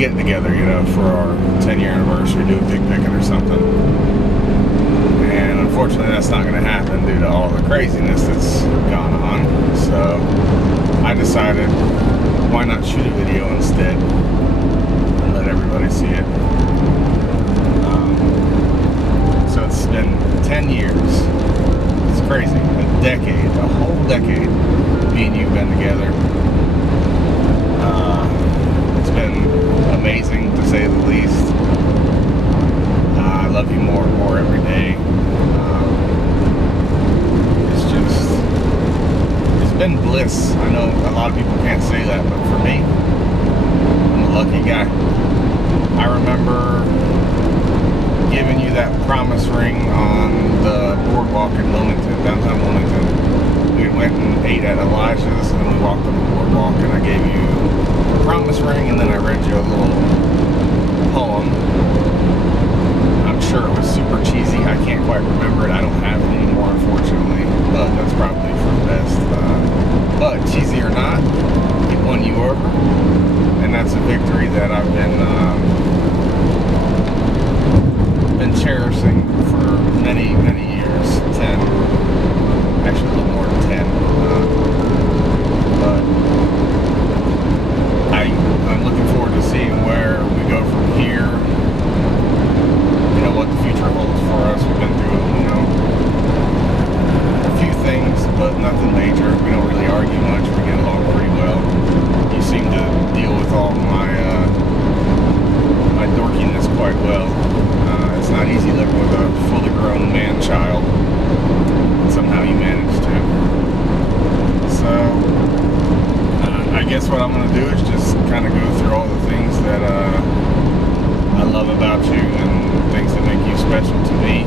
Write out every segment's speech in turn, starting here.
get together, you know, for our 10-year anniversary, do a pig picking or something. And unfortunately, that's not going to happen due to all the craziness that's gone on. So I decided, why not shoot a video instead and let everybody see it. So it's been 10 years. It's crazy. A decade, a whole decade, me and you've been together. It's been amazing, to say the least. I love you more and more every day. It's been bliss. I know a lot of people can't say that, but for me, I'm a lucky guy. I remember giving you that promise ring on the boardwalk in Wilmington, downtown Wilmington. We went and ate at Elijah's, and then we walked on the boardwalk, and I gave you a promise ring, and then I read you a little poem. I'm sure it was super cheesy. I can't quite remember it. I don't have it anymore, unfortunately, but that's probably for the best. But cheesy or not, it won you over, and that's a victory that I've been cherishing for many, many years. 10, actually a little more than 10. But I'm looking forward to seeing where we go from here. You know, what the future holds for us. We've been through, you know, a few things, but nothing major. We don't really argue much. We get along pretty well. You seem to deal with all my dorkiness quite well. It's not easy living with a fully grown man-child. Somehow you manage to. So, I guess what I'm going to do is just kind of go through all the things that I love about you and things that make you special to me.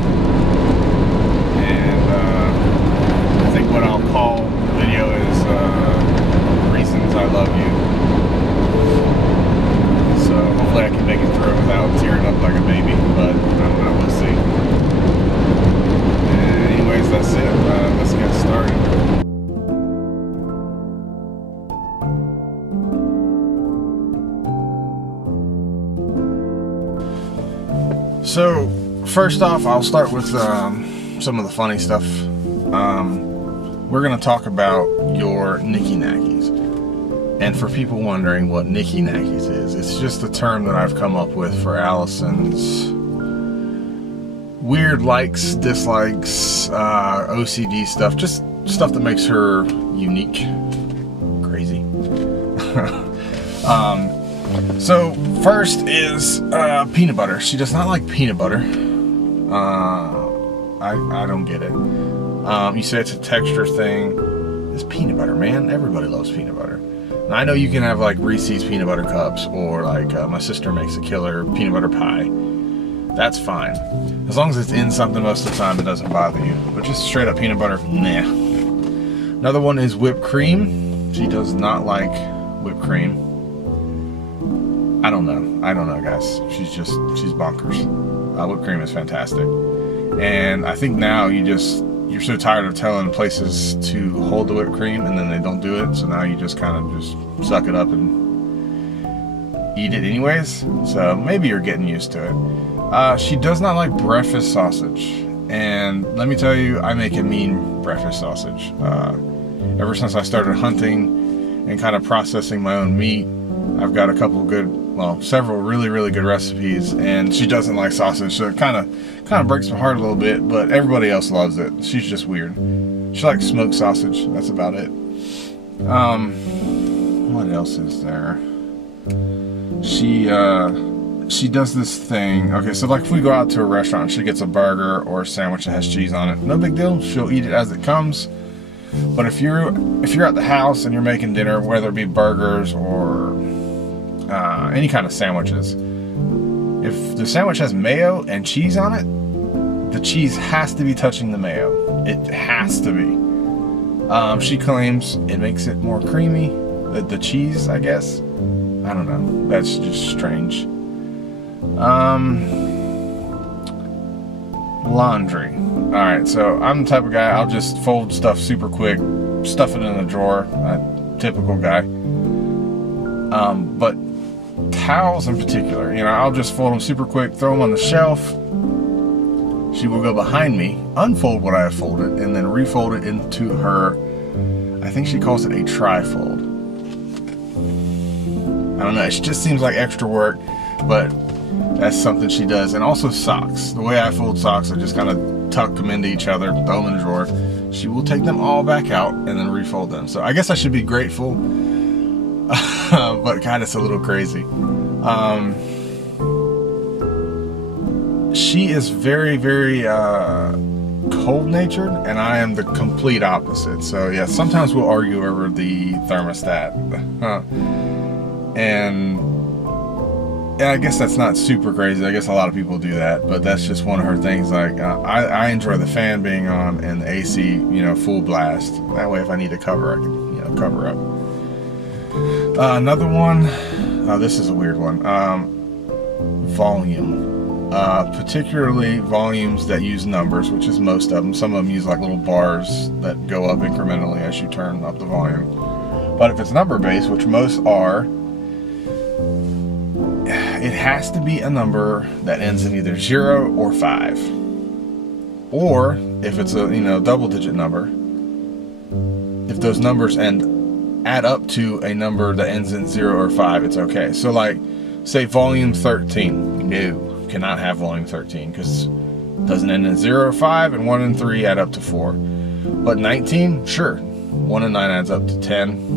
And I think what I'll call the video is Reasons I Love You. So hopefully I can make it through without tearing up like a baby, but I don't know, we'll see. And anyways, that's it. Let's get started. So, first off, I'll start with some of the funny stuff. We're going to talk about your Nicky Nackies. And for people wondering what Nicky Nackies is, it's just a term that I've come up with for Allison's weird likes, dislikes, OCD stuff, just stuff that makes her unique. Crazy. So first is peanut butter. She does not like peanut butter. I don't get it. You say it's a texture thing. It's peanut butter, man. Everybody loves peanut butter. And I know you can have like Reese's peanut butter cups, or like my sister makes a killer peanut butter pie. That's fine. As long as it's in something most of the time, it doesn't bother you. But just straight up peanut butter, nah. Another one is whipped cream. She does not like whipped cream. I don't know, guys. She's bonkers. Whipped cream is fantastic. And I think now you're so tired of telling places to hold the whipped cream and then they don't do it. So now you just kind of just suck it up and eat it anyways. So maybe you're getting used to it. She does not like breakfast sausage. And let me tell you, I make a mean breakfast sausage. Ever since I started hunting and kind of processing my own meat, I've got a couple good, well, several really, really good recipes, and she doesn't like sausage, so it kind of breaks my heart a little bit, but everybody else loves it. She's just weird. She likes smoked sausage. That's about it. What else is there? She does this thing. Okay, so like if we go out to a restaurant, she gets a burger or a sandwich that has cheese on it. No big deal. She'll eat it as it comes. But if you're at the house and you're making dinner, whether it be burgers or any kind of sandwiches, if the sandwich has mayo and cheese on it, the cheese has to be touching the mayo. It has to be. She claims it makes it more creamy. The cheese, I guess. I don't know. That's just strange. Laundry. Alright, so I'm the type of guy, I'll just fold stuff super quick, stuff it in a drawer. Typical guy. But towels in particular, you know, I'll just fold them super quick, throw them on the shelf. She will go behind me, unfold what I have folded, and then refold it into her, I think she calls it a trifold. I don't know, it just seems like extra work, but that's something she does. And also socks. The way I fold socks, I just kind of tuck them into each other, throw them in the drawer. She will take them all back out and then refold them. So I guess I should be grateful, but God, it's a little crazy. She is very, very cold-natured, and I am the complete opposite. So yeah, sometimes we'll argue over the thermostat. And I guess that's not super crazy. I guess a lot of people do that, but that's just one of her things. Like I enjoy the fan being on and the AC, you know, full blast. That way, if I need to cover, I can, you know, cover up. Another one. This is a weird one. Volume. Particularly volumes that use numbers, which is most of them. Some of them use like little bars that go up incrementally as you turn up the volume. But if it's number based, which most are, it has to be a number that ends in either 0 or 5. Or if it's a, you know, double digit number, if those numbers add up to a number that ends in 0 or 5, it's okay. So like, say volume 13. No, cannot have volume 13 because it doesn't end in 0 or 5, and 1 and 3 add up to 4. But 19, sure. 1 and 9 adds up to 10.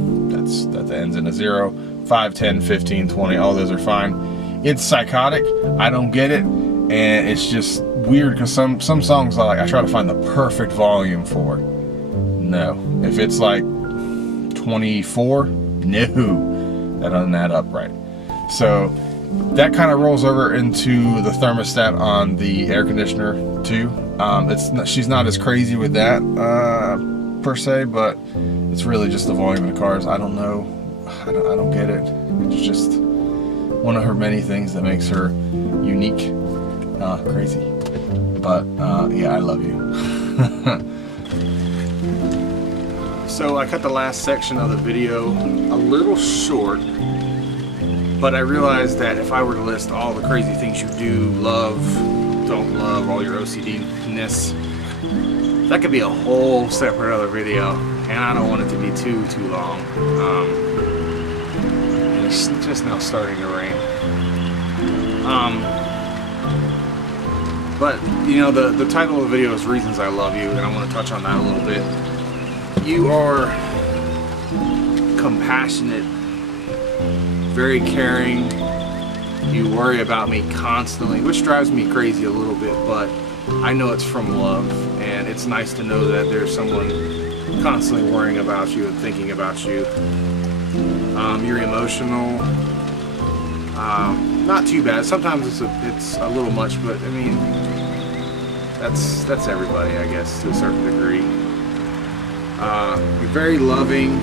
That ends in a 0. 5, 10, 15, 20, all those are fine. It's psychotic. I don't get it, and it's just weird because some songs I try to find the perfect volume for. No, if it's like 24, no, that doesn't add up right. So that kind of rolls over into the thermostat on the air conditioner too. She's not as crazy with that per se, but it's really just the volume of the cars. I don't know. I don't get it. It's just one of her many things that makes her unique, crazy. But yeah, I love you. So I cut the last section of the video a little short, but I realized that if I were to list all the crazy things you do, love, don't love, all your OCD-ness, that could be a whole separate other video, and I don't want it to be too long. It's just now starting to rain. But you know, the title of the video is Reasons I Love You, and I want to touch on that a little bit. You are compassionate, very caring. You worry about me constantly, which drives me crazy a little bit, but I know it's from love, and it's nice to know that there's someone constantly worrying about you and thinking about you. You're emotional, not too bad. Sometimes it's a little much, but I mean, that's everybody, I guess, to a certain degree. You're very loving.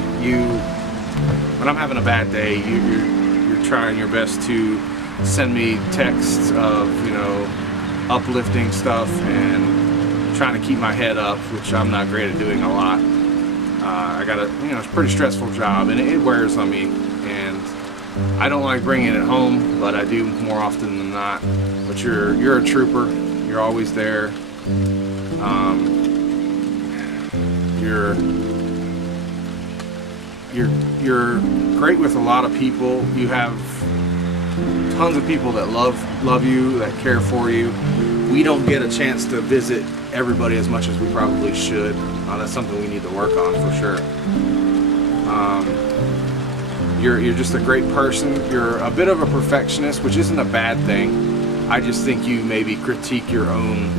When I'm having a bad day, you're trying your best to send me texts of, you know, uplifting stuff and trying to keep my head up, which I'm not great at doing a lot. I got it's a pretty stressful job, and it wears on me, and I don't like bringing it home, but I do more often than not. But you're a trooper. You're always there. You're great with a lot of people. You have tons of people that love you, that care for you. We don't get a chance to visit everybody as much as we probably should. That's something we need to work on for sure. You're just a great person. You're a bit of a perfectionist, which isn't a bad thing. I just think you maybe critique your own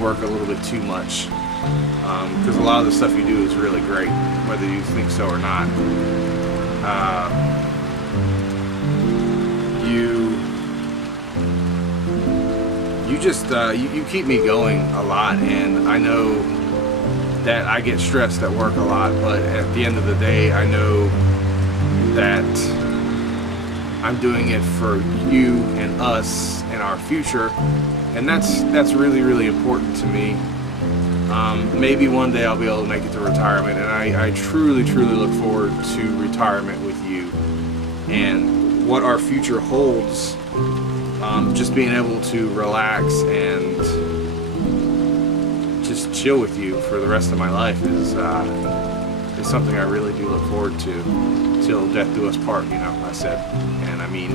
work a little bit too much, because a lot of the stuff you do is really great, whether you think so or not. You keep me going a lot, and I know that I get stressed at work a lot, but at the end of the day, I know that I'm doing it for you and us and our future, and that's really, really important to me. Maybe one day I'll be able to make it to retirement, and I truly, truly look forward to retirement with you. And what our future holds, just being able to relax and just chill with you for the rest of my life is something I really do look forward to, till death do us part, you know, I said. And I mean,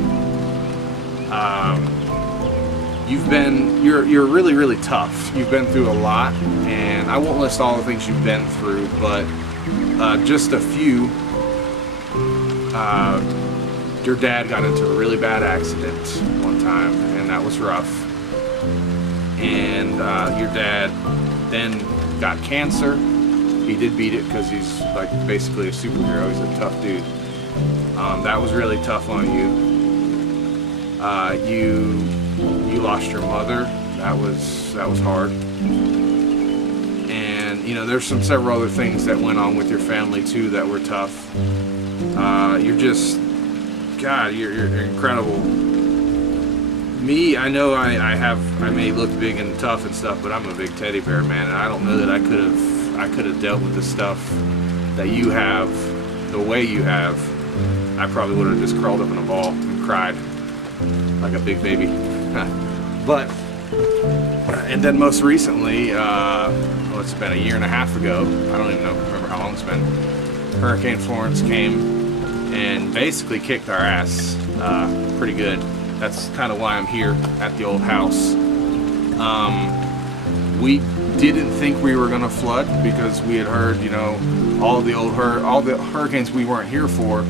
you're really, really tough. You've been through a lot, and I won't list all the things you've been through, but just a few. Your dad got into a really bad accident one time, and that was rough. And your dad then got cancer. He did beat it because he's like basically a superhero. He's a tough dude. That was really tough on you. You lost your mother. That was hard. And you know, there's several other things that went on with your family too that were tough. You're just, God, you're incredible. Me, I know I may look big and tough and stuff, but I'm a big teddy bear, man, and I don't know that I could have dealt with the stuff that you have the way you have. I probably would have just crawled up in a ball and cried like a big baby. But and then most recently, well, it's been a year and a half ago. I don't even remember how long it's been. Hurricane Florence came and basically kicked our ass pretty good. That's kind of why I'm here at the old house. We didn't think we were gonna flood because we had heard, you know, all the hurricanes we weren't here for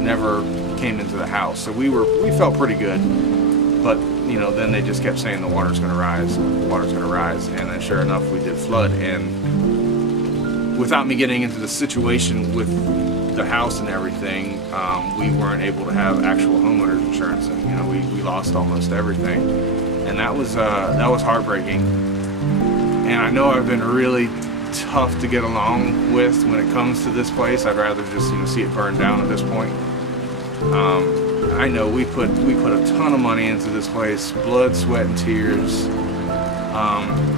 never came into the house. So we felt pretty good. But you know, then they just kept saying the water's gonna rise, the water's gonna rise, and then sure enough, we did flood. And without me getting into the situation with the house and everything, we weren't able to have actual homeowners insurance, and you know, we lost almost everything, and that was heartbreaking. And I know I've been really tough to get along with when it comes to this place. I'd rather just, you know, see it burn down at this point. I know we put a ton of money into this place, blood, sweat, and tears.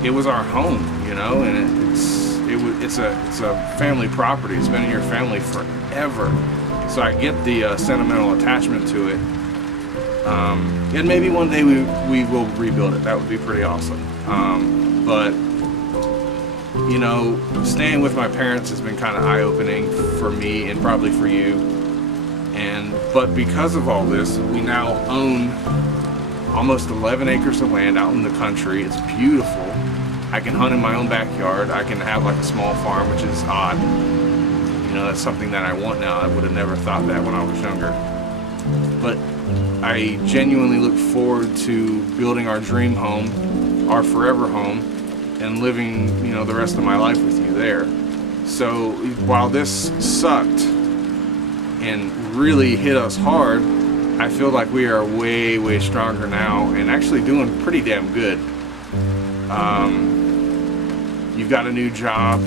It was our home, you know, and it's a family property. It's been in your family forever, so I get the sentimental attachment to it. And maybe one day we will rebuild it. That would be pretty awesome. But you know, staying with my parents has been kind of eye-opening for me and probably for you. But because of all this, we now own almost 11 acres of land out in the country. It's beautiful. I can hunt in my own backyard. I can have like a small farm, which is odd. You know, that's something that I want now. I would have never thought that when I was younger. But I genuinely look forward to building our dream home, our forever home, and living, you know, the rest of my life with you there. So while this sucked and really hit us hard, I feel like we are way, way stronger now and actually doing pretty damn good. You've got a new job,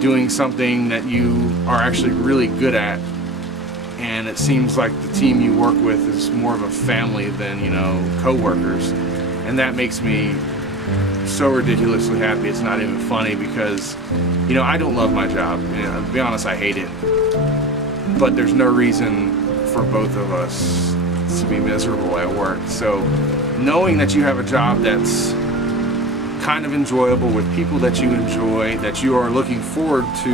doing something that you are actually really good at, and it seems like the team you work with is more of a family than, you know, co-workers, and that makes me so ridiculously happy. It's not even funny because, you know, I don't love my job. You know, to be honest, I hate it. But there's no reason for both of us to be miserable at work. So knowing that you have a job that's kind of enjoyable with people that you enjoy, that you are looking forward to,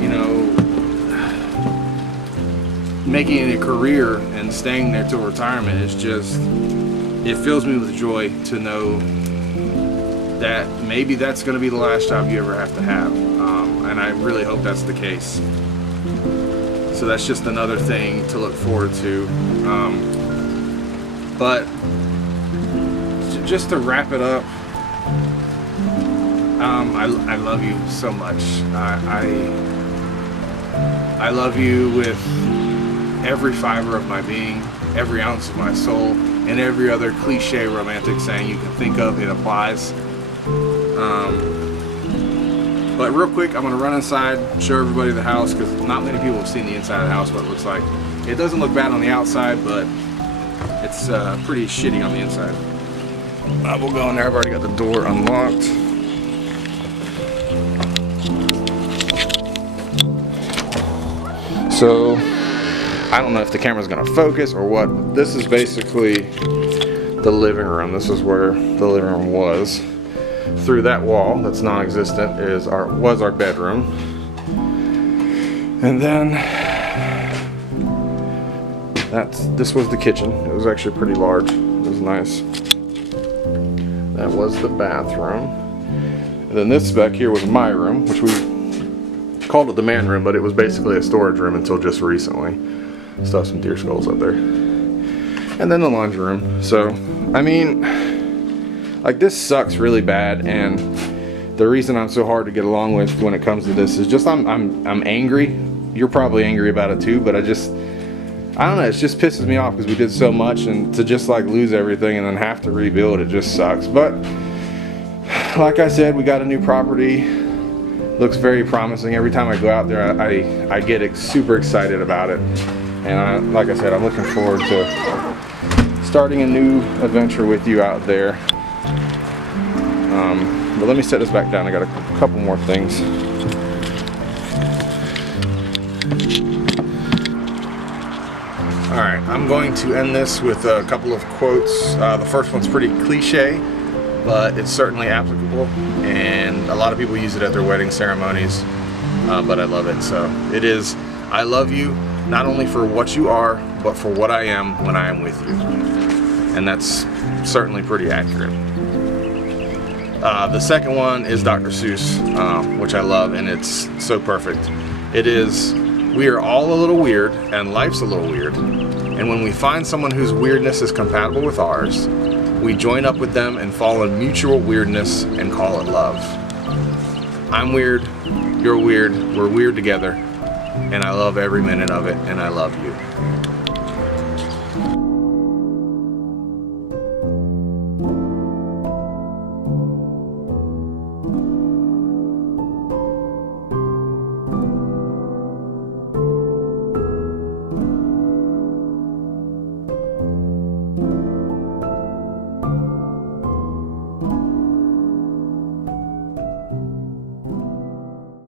you know, making it a career and staying there till retirement is just, it fills me with joy to know that maybe that's going to be the last job you ever have to have. And I really hope that's the case. So that's just another thing to look forward to. But just to wrap it up, I love you so much. I love you with every fiber of my being, every ounce of my soul, and every other cliche romantic saying you can think of, it applies. But real quick, I'm going to run inside, show everybody the house, because not many people have seen the inside of the house, what it looks like. It doesn't look bad on the outside, but it's pretty shitty on the inside. We'll go in there. I've already got the door unlocked. So I don't know if the camera's gonna focus or what, but this is basically the living room. This is where the living room was. Through that wall that's non-existent was our bedroom. And then this was the kitchen. It was actually pretty large. It was nice. That was the bathroom. And then this back here was my room, which we called it the man room, but it was basically a storage room until just recently. Stuff some deer skulls up there. And then the laundry room. So, I mean, like, this sucks really bad, and the reason I'm so hard to get along with when it comes to this is just I'm angry. You're probably angry about it too, but I don't know, it just pisses me off because we did so much, and to just like lose everything and then have to rebuild, it just sucks. But like I said, we got a new property. Looks very promising. Every time I go out there, I get super excited about it. And like I said, I'm looking forward to starting a new adventure with you out there. But let me set this back down. I got a couple more things. Alright, I'm going to end this with a couple of quotes. The first one's pretty cliche, but it's certainly applicable, and a lot of people use it at their wedding ceremonies, but I love it. So it is, I love you not only for what you are, but for what I am when I am with you. And that's certainly pretty accurate. The second one is Dr. Seuss, which I love, and it's so perfect. It is, we are all a little weird, and life's a little weird. And when we find someone whose weirdness is compatible with ours, we join up with them and fall in mutual weirdness and call it love. I'm weird, you're weird, we're weird together, and I love every minute of it, and I love you.